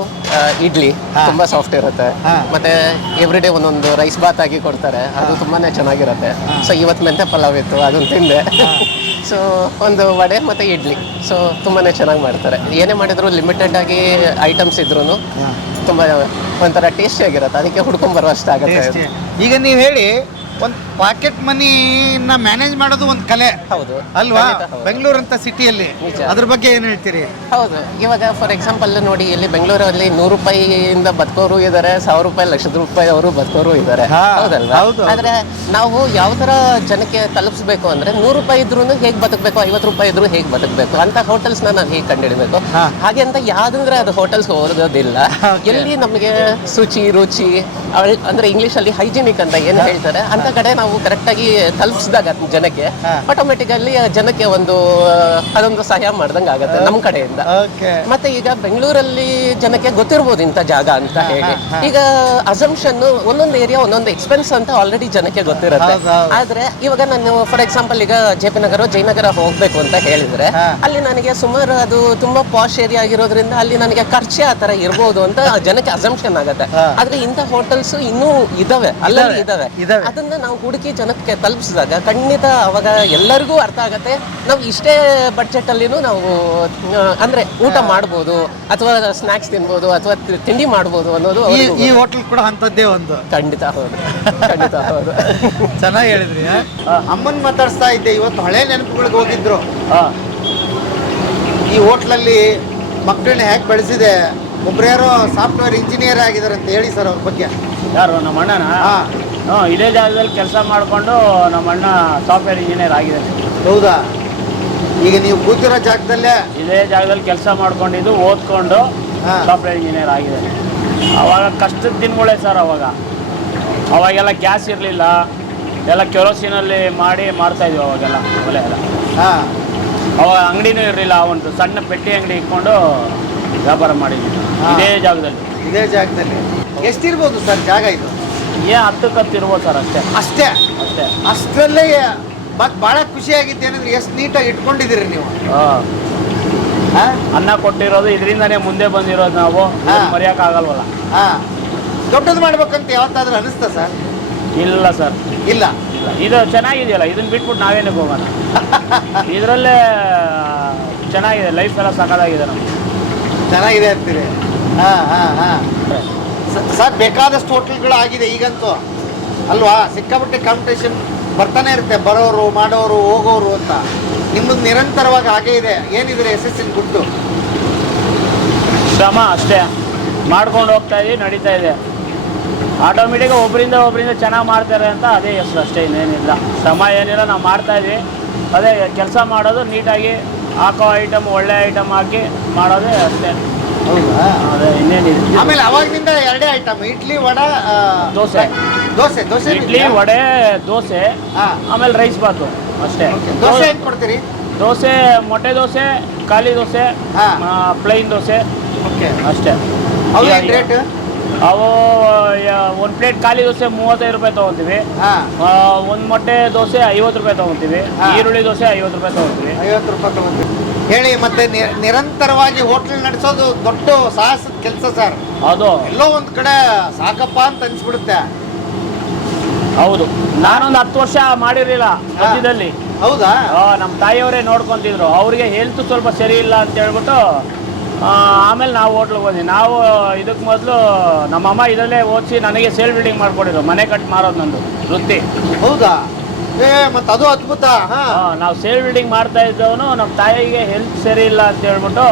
ಇಡ್ಲಿ ಹಾ. ತುಂಬಾ ಸಾಫ್ಟ್ ಇರುತ್ತೆ. ಹಾ. ಮತ್ತೆ ಎವ್ರಿ ಡೇ ಒಂದೊಂದು ರೈಸ್ ಬಾತ್ ಆಗಿ ಕೊಡ್ತಾರೆ, ಅದು ತುಂಬಾನೇ ಚೆನ್ನಾಗಿರುತ್ತೆ. ಸೊ ಇವತ್ತು ಮೆಂತೆ ಪಲಾವ್ ಇತ್ತು, ಅದನ್ನು ತಿಂದೆ. ಸೊ ಒಂದು ವಡೆ ಮತ್ತೆ ಇಡ್ಲಿ, ಸೊ ತುಂಬಾನೇ ಚೆನ್ನಾಗಿ ಮಾಡ್ತಾರೆ. ಏನೇ ಮಾಡಿದ್ರು ಲಿಮಿಟೆಡ್ ಆಗಿ ಐಟಮ್ಸ್ ಇದ್ರು ತುಂಬಾ ಒಂಥರ ಟೇಸ್ಟಿ ಆಗಿರುತ್ತೆ, ಅದಕ್ಕೆ ಹುಡ್ಕೊಂಡ್ ಬರುವಷ್ಟಾಗುತ್ತೆ. ಈಗ ನೀವು ಹೇಳಿ, ಒಂದು ಪಾಕೆಟ್ ಮನಿನ ಮ್ಯಾನೇಜ್ ಮಾಡೋದು ಒಂದು ಕಲೆ ಹೌದು ಅಲ್ವಾ? ಖಂಡಿತ ಹೌದು. ಬೆಂಗಳೂರು ಅಂತ ಸಿಟಿಯಲ್ಲಿ ನಿಜ. ಅದ್ರ ಬಗ್ಗೆ ಏನು ಹೇಳ್ತೀರಿ? ಹೌದು. ಇವಾಗ ಫಾರ್ ಎಕ್ಸಾಂಪಲ್ ನೋಡಿ, ಇಲ್ಲಿ ಬೆಂಗಳೂರಲ್ಲಿ 100 ರೂಪಾಯಿಯಿಂದ ಬದುಕೋರು ಇದ್ದಾರೆ, 1000 ರೂಪಾಯಿ, ಲಕ್ಷದ ರೂಪಾಯಿ ಅವರು ಬದುಕೋರು ಇದ್ದಾರೆ. ಹಾ, ಹೌದಲ್ವಾ? ಹೌದು. ಆದ್ರೆ ನಾವು ಯಾವ ತರ ಜನಕ್ಕೆ ತಲುಪಿಸ್ಬೇಕು ಅಂದ್ರೆ, 100 ರೂಪಾಯಿ ಇದ್ರೂ ಹೇಗೆ ಬದುಕಬೇಕು, 50 ರೂಪಾಯಿ ಇದ್ರೂ ಹೇಗೆ ಬದುಕಬೇಕು ಅಂತ ಹೋಟೆಲ್ಸ್ನ ನಾವು ಹೇಗೆ ಕಂಡುಹಿಡಬೇಕು. ಹಾ. ಹಾಗೆ ಅಂತ ಯಾವ್ದಂದ್ರೆ ಅದು ಹೋಟೆಲ್ಸ್ ಹೋಗೋದಿಲ್ಲ. Okay. ಎಲ್ಲಿ ನಮಗೆ ಶುಚಿ ರುಚಿ ಅಂದ್ರೆ ಇಂಗ್ಲಿಷ್ ಅಲ್ಲಿ ಹೈಜಿನಿಕ್ ಅಂತ ಏನು ಹೇಳ್ತಾರೆ ಅಂತ ಕಡೆ ನಾವು ಕರೆಕ್ಟ್ ಆಗಿ ತಲುಪಿಸಿದಾಗ ಜನಕ್ಕೆ ಹಾ. ಆಟೋಮೆಟಿಕಲಿ ಜನಕ್ಕೆ ಒಂದು ಅದೊಂದು ಸಹಾಯ ಮಾಡ್ದಂಗೆ ಆಗುತ್ತೆ ನಮ್ಮ ಕಡೆಯಿಂದ. ಓಕೆ. ಮತ್ತೆ ಈಗ ಬೆಂಗಳೂರಲ್ಲಿ ಜನಕ್ಕೆ ಗೊತ್ತಿರ್ಬೋದು ಇಂಥ ಜಾಗ ಅಂತ ಹೇಳಿ. ಹಾ. ಈಗ ಅಸಂಪ್ಷನ್ ಒಂದೊಂದು ಏರಿಯಾ ಒಂದೊಂದು ಎಕ್ಸ್ಪೆನ್ಸ್ ಅಂತ ಆಲ್ರೆಡಿ ಜನಕ್ಕೆ ಗೊತ್ತಿರುತ್ತೆ. ಹೌದು, ಹೌದು. ಆದ್ರೆ ಇವಾಗ ನಾನು ಫಾರ್ ಎಕ್ಸಾಂಪಲ್ ಈಗ JP ನಗರ ಜಯನಗರ ಹೋಗ್ಬೇಕು ಅಂತ ಹೇಳಿದ್ರೆ, ಹಾ. ಅಲ್ಲಿ ನನಗೆ ಸುಮಾರು ಅದು ತುಂಬಾ ಪಾಶ್ ಏರಿಯಾ ಆಗಿರೋದ್ರಿಂದ ಅಲ್ಲಿ ನನಗೆ ಖರ್ಚೆ ಆ ತರ ಇರ್ಬೋದು ಅಂತ ಜನಕ್ಕೆ ಅಸಂಪ್ಷನ್ ಆಗುತ್ತೆ. ಹಾ. ಆದ್ರೆ ಇಂಥ ಹೋಟೆಲ್ಸ್ ಇನ್ನೂ ಇದಾವೆ, ಅಲ್ಲಲ್ಲಿ ಇದಾವೆ. ಇದಾವೆ. ಅದನ್ನ ನಾವು ಹುಡುಕಿ ಜನಕ್ಕೆ ತಲುಪಿಸಿದಾಗ ಖಂಡಿತ ಅವಾಗ ಎಲ್ಲರಿಗೂ ಅರ್ಥ ಆಗತ್ತೆ. ನಾವು ಇಷ್ಟೇ ಬಡ್ಜೆಟ್ ಅಲ್ಲಿನೂ ನಾವು ಅಂದ್ರೆ ಊಟ ಮಾಡ್ಬೋದು, ಅಥವಾ ಸ್ನಾಕ್ಸ್ ತಿನ್ಬೋದು, ಅಥವಾ ತಿಂಡಿ ಮಾಡ್ಬೋದು ಅನ್ನೋದು ಈ ಅವ್ರಿಗೂ ಈ ಗೊತ್ತು. ಹೋಟ್ಲ್ ಕೂಡ ಅಂಥದ್ದೇ ಒಂದು. ಖಂಡಿತ ಹೌದು, ಖಂಡಿತ ಹೌದು. ಚೆನ್ನಾಗಿ ಹೇಳಿದ್ರಿ. ಅಮ್ಮನ್ ಮಾತಾಡ್ಸ್ತಾ ಇದ್ದೆ, ಇವತ್ತು ಹಳೆ ನೆನಪುಗಳಿಗೆ ಹೋಗಿದ್ರು. ಈ ಹೋಟ್ಲಲ್ಲಿ ಮಕ್ಕಳನ್ನ ಹೇಗೆ ಬೆಳೆಸಿದೆ. ಒಬ್ರು ಯಾರೋ ಸಾಫ್ಟ್ವೇರ್ ಇಂಜಿನಿಯರ್ ಆಗಿದ್ದಾರೆ ಅಂತ ಹೇಳಿ ಸರ್, ಅವ್ರ ಬಗ್ಗೆ. ಯಾರು ನಮ್ಮ ಅಣ್ಣನ? ಹಾ. ಇದೇ ಜಾಗದಲ್ಲಿ ಕೆಲಸ ಮಾಡಿಕೊಂಡು ನಮ್ಮ ಅಣ್ಣ ಸಾಫ್ಟ್ವೇರ್ ಇಂಜಿನಿಯರ್ ಆಗಿದ್ದಾನೆ. ಹೌದಾ? ಈಗ ನೀವು ಕೂತಿರೋ ಜಾಗದಲ್ಲೇ ಇದೇ ಜಾಗದಲ್ಲಿ ಕೆಲಸ ಮಾಡ್ಕೊಂಡಿದ್ದು ಓದ್ಕೊಂಡು ಹಾ. ಸಾಫ್ಟ್ವೇರ್ ಇಂಜಿನಿಯರ್ ಆಗಿದ್ದಾನೆ. ಅವಾಗ ಕಷ್ಟದ ದಿನಗಳೇ ಸರ್. ಅವಾಗೆಲ್ಲ ಗ್ಯಾಸ್ ಇರಲಿಲ್ಲ, ಎಲ್ಲ ಕೆರೋಸಿನಲ್ಲಿ ಮಾಡ್ತಾಯಿದ್ವಿ ಅವಾಗೆಲ್ಲ ಒಲೆ ಎಲ್ಲ. ಹಾಂ. ಅವಾಗ ಅಂಗಡಿನೂ ಇರಲಿಲ್ಲ, ಒಂದು ಸಣ್ಣ ಪೆಟ್ಟಿ ಅಂಗಡಿ ಇಟ್ಕೊಂಡು ವ್ಯಾಪಾರ ಮಾಡಿದ್ವಿ ಇದೇ ಜಾಗದಲ್ಲಿ. ಇದೇ ಜಾಗದಲ್ಲಿ ಎಷ್ಟಿರ್ಬೋದು ಸರ್ ಜಾಗ ಇದು? 10 ಇರ್ಬೋದು ಸರ್, ಅಷ್ಟೇ ಅಷ್ಟೇ. ಅಷ್ಟೇ. ಅಷ್ಟರಲ್ಲೇ ಮತ್ತೆ ಭಾಳ ಖುಷಿಯಾಗಿತ್ತು ಏನಂದ್ರೆ, ಎಷ್ಟು ನೀಟಾಗಿ ಇಟ್ಕೊಂಡಿದ್ದೀರಿ ನೀವು. ಹಾಂ, ಅನ್ನ ಕೊಟ್ಟಿರೋದು ಇದರಿಂದನೇ ಮುಂದೆ ಬಂದಿರೋದು ನಾವು. ಹಾ. ಮರೆಯೋಕ್ಕಾಗಲ್ವಲ್ಲ. ಹಾಂ. ದೊಡ್ಡದು ಮಾಡ್ಬೇಕಂತ ಯಾವತ್ತಾದ್ರೂ ಅನಿಸ್ತಾ ಸರ್? ಇಲ್ಲ ಸರ್, ಇಲ್ಲ. ಇಲ್ಲ. ಇದು ಚೆನ್ನಾಗಿದೆಯಲ್ಲ, ಇದನ್ನ ಬಿಟ್ಬಿಟ್ಟು ನಾವೇನಕ್ಕೆ ಹೋಗೋಣ. ಇದರಲ್ಲೇ ಚೆನ್ನಾಗಿದೆ, ಲೈಫ್ ಎಲ್ಲ ಸಕ್ಕತ್ತಾಗಿದೆ ನಮ್ಗೆ. ಚೆನ್ನಾಗಿದೆ ಅಂತೀರಿ? ಹಾಂ ಹಾಂ ಹಾಂ. ಸರ್ ಬೇಕಾದಷ್ಟು ಹೋಟ್ಲ್ಗಳು ಆಗಿದೆ ಈಗಂತೂ ಅಲ್ವಾ? ಸಿಕ್ಕಾಪಟ್ಟೆ ಕಾಂಪಿಟೇಷನ್ ಬರ್ತಾನೆ ಇರುತ್ತೆ, ಬರೋರು ಮಾಡೋರು ಹೋಗೋರು ಅಂತ. ನಿಮ್ಮದು ನಿರಂತರವಾಗಿ ಹಾಗೇ ಇದೆ. ಏನಿದ್ರೆ ಯಶಸ್ಸಿನ ಗುಟ್ಟು? ಶ್ರಮ ಅಷ್ಟೇ. ಮಾಡ್ಕೊಂಡು ಹೋಗ್ತಾ ಇದೀವಿ, ನಡೀತಾ ಇದೆ. ಆಟೋಮೆಟಿಕ್ಕಾಗಿ ಒಬ್ಬರಿಂದ ಚೆನ್ನಾಗಿ ಮಾಡ್ತಾರೆ ಅಂತ ಅದೇ ಹೆಸರು ಅಷ್ಟೇ, ಇನ್ನೇನಿಲ್ಲ. ಶ್ರಮ ಏನಿಲ್ಲ, ನಾವು ಮಾಡ್ತಾ ಇದ್ವಿ. ಅದೇ ಕೆಲಸ ಮಾಡೋದು, ನೀಟಾಗಿ ಹಾಕೋ ಐಟಮ್ ಒಳ್ಳೆ ಐಟಮ್ ಹಾಕಿ ಮಾಡೋದೇ ಅಷ್ಟೇ. ಹೌದಾ? ಅದೇ ಇನ್ನೇನಿದೆ. ಆಮೇಲೆ ಅವಾಗಿನಿಂದ ಎರಡೇ ಐಟಮ್, ಇಡ್ಲಿ ವಡೆ ದೋಸೆ. ದೋಸೆ ಇಡ್ಲಿ ವಡೆ ದೋಸೆ, ಹಾಂ. ಆಮೇಲೆ ರೈಸ್ ಬಾತು ಅಷ್ಟೇ. ದೋಸೆ ಹೆಂಗೆ ಕೊಡ್ತೀರಿ? ದೋಸೆ ಮೊಟ್ಟೆ ದೋಸೆ, ಖಾಲಿ ದೋಸೆ, ಹಾ. Plain dosa okay. ಅಷ್ಟೇ. ಅವು ಏನು ರೇಟ್? ಅವು ಒಂದು ಪ್ಲೇಟ್ ಖಾಲಿ ದೋಸೆ 35 ರೂಪಾಯಿ ತೊಗೊತೀವಿ. ಹಾಂ. ಒಂದು ಮೊಟ್ಟೆ ದೋಸೆ 50 ರೂಪಾಯಿ ತೊಗೊತೀವಿ. ಹಾ. ಈರುಳ್ಳಿ ದೋಸೆ 50 ರೂಪಾಯಿ ತೊಗೊತೀವಿ. 50 ರೂಪಾಯಿ ತಗೊಂತೀವಿ. ಹೇಳಿ, ಮತ್ತೆ ನಿರಂತರವಾಗಿ ಹೋಟ್ಲ್ ನಡೆಸೋದು ದೊಡ್ಡ ಸಾಹಸದ ಕೆಲಸ ಸರ್. ಅದು ಎಲ್ಲೋ ಒಂದು ಕಡೆ ಸಾಕಪ್ಪ ಅಂತ ಅನ್ಸ್ಬಿಡುತ್ತೆ. ಹೌದು. ನಾನೊಂದು 10 ವರ್ಷ ಮಾಡಿರಲಿಲ್ಲ ಮಧ್ಯದಲ್ಲಿ. ಹೌದಾ? ನಮ್ಮ ತಾಯಿಯವರೇ ನೋಡ್ಕೊತಿದ್ರು. ಅವ್ರಿಗೆ ಹೆಲ್ತ್ ಸ್ವಲ್ಪ ಸರಿ ಇಲ್ಲ ಅಂತ ಹೇಳ್ಬಿಟ್ಟು ಆಮೇಲೆ ನಾವು ಹೋಟ್ಲಿಗೆ ಬಂದ್ವಿ. ನಾವು ಇದಕ್ಕೆ ಮೊದಲು ನಮ್ಮಮ್ಮ ಇದರಲ್ಲೇ ಓದಿಸಿ ನನಗೆ ಸೇಲ್ ಬಿಲ್ಡಿಂಗ್ ಮಾಡ್ಕೊಡಿದ್ರು. ಮನೆ ಕಟ್ ಮಾರೋದು ನಂದು ವೃತ್ತಿ. ಹೌದಾ? ಮತ್ತೆ ಅದು ಅದ್ಭುತ. ನಾವು ಸೇಲ್ ಬಿಲ್ಡಿಂಗ್ ಮಾಡ್ತಾ ಇದ್ದವನು ನಮ್ಮ ತಾಯಿಗೆ ಹೆಲ್ತ್ ಸರಿ ಇಲ್ಲ ಅಂತ ಹೇಳ್ಬಿಟ್ಟು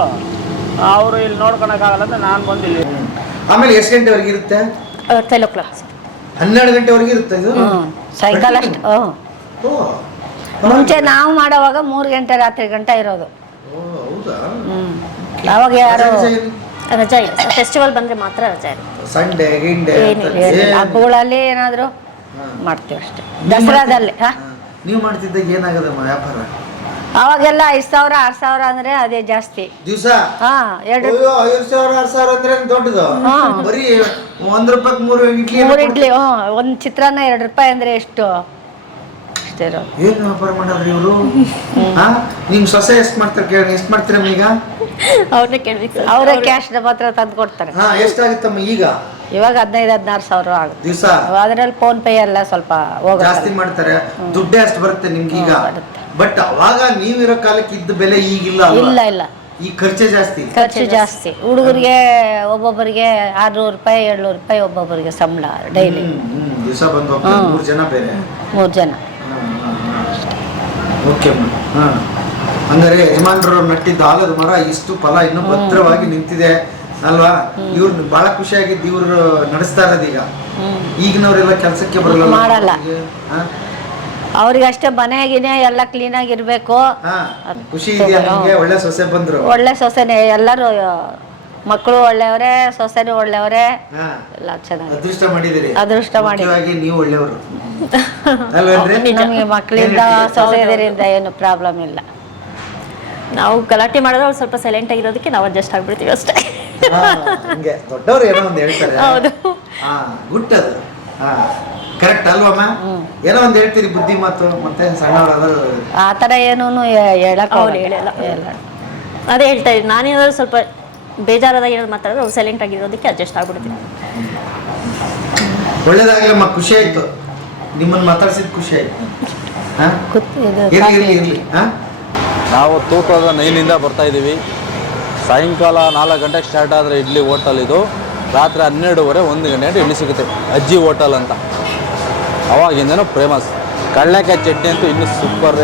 ಅವರು ಇಲ್ಲಿ ನೋಡ್ಕೊಳಕ್ಕಾಗಲ್ಲ ಅಂತ ನಾನು ಬಂದಿಲ್ಲಿ. ಆಮೇಲೆ ಎಷ್ಟು ಗಂಟೆವರೆಗೆ ಇರುತ್ತೆ? 12 o'clock. 12 ಗಂಟೆವರೆಗೆ ಇರುತ್ತೆ ಇದು? ಸಾಯಂಕಾಲ ಅಷ್ಟು. ಮುಂಚೆ ನಾವು ಮಾಡೋವಾಗ 3 ಗಂಟೆ ರಾತ್ರಿ ಗಂಟೆ ಇರೋದು. ಹೌದಾ? ಅವಾಗ ಯಾರು ರಜಾ ಇಲ್ಲ ಸರ್, ಫೆಸ್ಟಿವಲ್ ಬಂದರೆ ಮಾತ್ರ ರಜಾ ಇರುತ್ತೆ. ಸಂಡೇ ಗಿಂಡೆ ಏನಿಲ್ಲ, ಹಬ್ಬಗಳಲ್ಲಿ ಏನಾದರೂ ಮಾಡ್ತೀವಿ ಅಷ್ಟೇ. ದಸರಾದಲ್ಲಿ ನೀವು ಮಾಡ್ತಿದ್ದಾಗ ಏನಾಗದಮ್ಮ ವ್ಯಾಪಾರ? ಅವಾಗೆಲ್ಲ 5,000 6,000 ಅಂದ್ರೆ ಅದೇ ಜಾಸ್ತಿ. ದಿವಸ ಹಾ, 2 5,000 6,000 ಅಂದ್ರೆ ದೊಡ್ಡದು. ಬರೀ 1 ರೂಪಾಯಿಗೆ 3 ಇಡ್ಲಿ 3 ಇಡ್ಲಿ, ಒಂದು ಚಿತ್ರಾನ್ನ 2 ರೂಪಾಯಿ ಅಂದ್ರೆ ಎಷ್ಟು? ಅಷ್ಟೇ ಇರೋದು. ಏನ್ ವ್ಯಾಪಾರ ಮಾಡೋರು ಇವರು? ನಿಮ್ ಸೊಸೆ ಎಷ್ಟು ಮಾಡ್ತಾರೆ ಕೇಳಿ, ಎಷ್ಟು ಮಾಡ್ತೀರಮ್ಮ ಈಗ? ಅವ್ರನ್ನೇ ಕೇಳ್ಬೇಕು ಸರ್. ಅವರೇ ಕ್ಯಾಶ್ ಮಾತ್ರ ತಂದು ಕೊಡ್ತಾರೆ. ಎಷ್ಟಾಗುತ್ತಮ್ಮ ಈಗ? ಇವಾಗ 15,000 16,000 ಆಗುತ್ತೆ ದಿವಸ. ಅದ್ರಲ್ಲಿ ಫೋನ್ ಪೇ ಎಲ್ಲ ಸ್ವಲ್ಪ ಜಾಸ್ತಿ ಮಾಡ್ತಾರೆ, ದುಡ್ಡೇ ಅಷ್ಟು ಬರುತ್ತೆ ನಿಮ್ಗೆ ಈಗ. ಬರುತ್ತೆ. ಬಟ್ ಅವಾಗ ನೀವಿರೋ ಕಾಲಕ್ಕೆ ಇದ್ದ ಬೆಲೆ ಈಗಿಲ್ಲ ಅಲ್ವಾ? ಇಲ್ಲ ಈ ಖರ್ಚೆ ಜಾಸ್ತಿ. ಖರ್ಚು ಜಾಸ್ತಿ. ಹುಡುಗರಿಗೆ ಒಬ್ಬೊಬ್ಬರಿಗೆ 600 ರೂಪಾಯಿ 700 ರೂಪಾಯಿ ಒಬ್ಬೊಬ್ಬರಿಗೆ ಸಂಬಳ ಡೈಲಿ. ದಿವಸ ಬಂದು ಹೋಗ್ತಾರೆ 3 ಜನ ಬೇರೆ. 3 ಜನ. ಓಕೆ ಹಂಗಾರೆ ಯಜಮಾನ್ರು ನಟ್ಟಿದ್ದು ಆಲದ ಮರ ಇಷ್ಟು ಫಲ ಇನ್ನೂ ಭದ್ರವಾಗಿ ನಿಂತಿದೆ ಅಲ್ವಾ? ಇವ್ರು ಬಹಳ ಖುಷಿಯಾಗಿದ್ದು ಇವ್ರು ನಡೆಸ್ತಾ ಇರೋದು. ಈಗಿನವರೆಲ್ಲ ಕೆಲಸಕ್ಕೆ ಮಾಡಲ್ಲ. ಅವ್ರಿಗೆ ಅಷ್ಟೇ ಮನೆಗಿನೇ ಎಲ್ಲ ಕ್ಲೀನ್ ಆಗಿರ್ಬೇಕು. ಖುಷಿ ಇದೆಯಾ ನಿಮ್ಗೆ? ಒಳ್ಳೆ ಸೊಸೆ ಬಂದ್ರು. ಒಳ್ಳೆ ಸೊಸೆನೆ, ಎಲ್ಲರೂ ಮಕ್ಕಳು ಒಳ್ಳೆಯವರೇ, ಸೊಸೆನೂ ಒಳ್ಳೆಯವರೇ, ಎಲ್ಲ ಚೆನ್ನಾಗಿ ಅದೃಷ್ಟ ಮಾಡಿದಿರಿ. ಅದೃಷ್ಟ ಮಾಡಿ ನೀವು ಒಳ್ಳೆಯವರು. ನಮಗೆ ಮಕ್ಕಳಿಂದ ಸೊಸೆದರಿಂದ ಏನು ಪ್ರಾಬ್ಲಮ್ ಇಲ್ಲ. ನಾವು ಗಲಾಟೆ ಮಾಡಿದ್ರೆ ಅವ್ರು ಸ್ವಲ್ಪ ಸೈಲೆಂಟ್ ಆಗಿರೋದಕ್ಕೆ ನಾವು ಅಡ್ಜಸ್ಟ್ ಆಗ್ಬಿಡ್ತೀವಿ ಅಷ್ಟೇ. ಹಂಗೆ ದೊಡ್ಡವ್ರು ಏನೋ ಒಂದು ಹೇಳ್ತಾರೆ. ಹೌದು. ಗುಡ್ ಅದು. ಕರೆಕ್ಟ್ ಅಲ್ವಮ್ಮ? ಏನೋ ಒಂದು ಹೇಳ್ತೀರಿ ಬುದ್ಧಿ ಮಾತು, ಮತ್ತೆ ಸಣ್ಣವರಾದ್ರು ಆ ಥರ ಏನೂ ಹೇಳಕ್ ಅವ್ರು ಹೇಳಲ್ಲ. ಅದೇ ಹೇಳ್ತಾ ಇದ್ದೀನಿ, ನಾನೇನಾದ್ರು ಸ್ವಲ್ಪ ಬೇಜಾರಾದಾಗ ಏನಾದ್ರು ಮಾತಾಡಿದ್ರೆ ಅವ್ರು ಸೈಲೆಂಟ್ ಆಗಿರೋದಕ್ಕೆ ಅಡ್ಜಸ್ಟ್ ಆಗ್ಬಿಡ್ತೀನಿ. ಒಳ್ಳೇದಾಗ್ಲಮ್ಮ, ಖುಷಿ ಆಯ್ತು ನಿಮ್ಮನ್ನು ಮಾತಾಡ್ಸಿದ್, ಖುಷಿ ಆಯ್ತು. ಇರ್ಲಿ. ನಾವು 2009 ಬರ್ತಾ ಇದ್ದೀವಿ. ಸಾಯಂಕಾಲ 4 ಗಂಟೆಗೆ ಸ್ಟಾರ್ಟ್ ಆದರೆ ಇಡ್ಲಿ ಹೋಟೆಲ್ ಇದು. ರಾತ್ರಿ 12:30 1 ಗಂಟೆ ಇಡ್ಲಿ ಸಿಗುತ್ತೆ. ಅಜ್ಜಿ ಹೋಟೆಲ್ ಅಂತ, ಅವಾಗಿಂದನೂ ಫೇಮಸ್. ಕಡಲೆಕಾಯಿ ಚಟ್ನಿ ಅಂತೂ ಇನ್ನೂ ಸೂಪರ್.